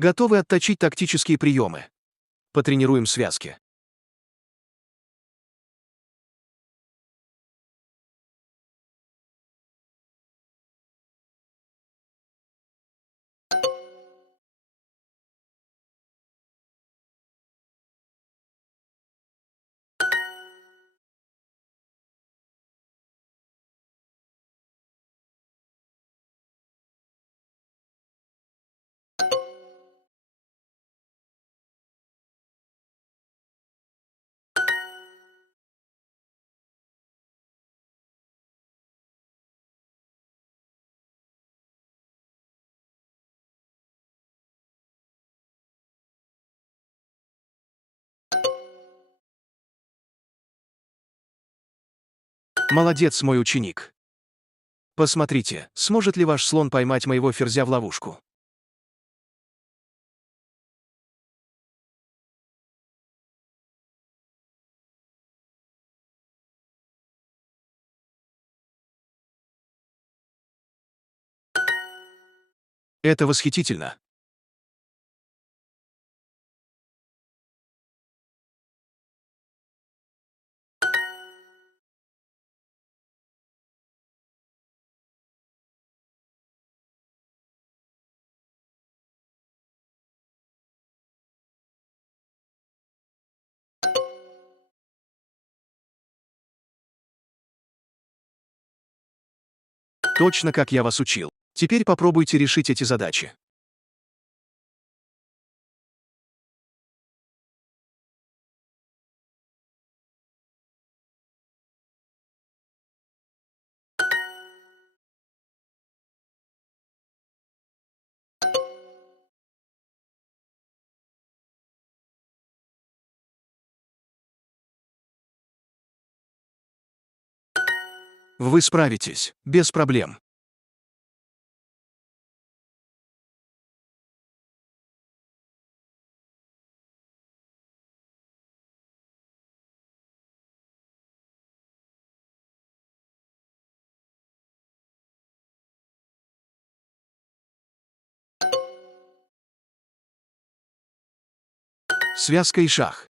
Готовы отточить тактические приемы? Потренируем связки. Молодец, мой ученик. Посмотрите, сможет ли ваш слон поймать моего ферзя в ловушку. Это восхитительно. Точно как я вас учил. Теперь попробуйте решить эти задачи. Вы справитесь, без проблем. Связка и шах.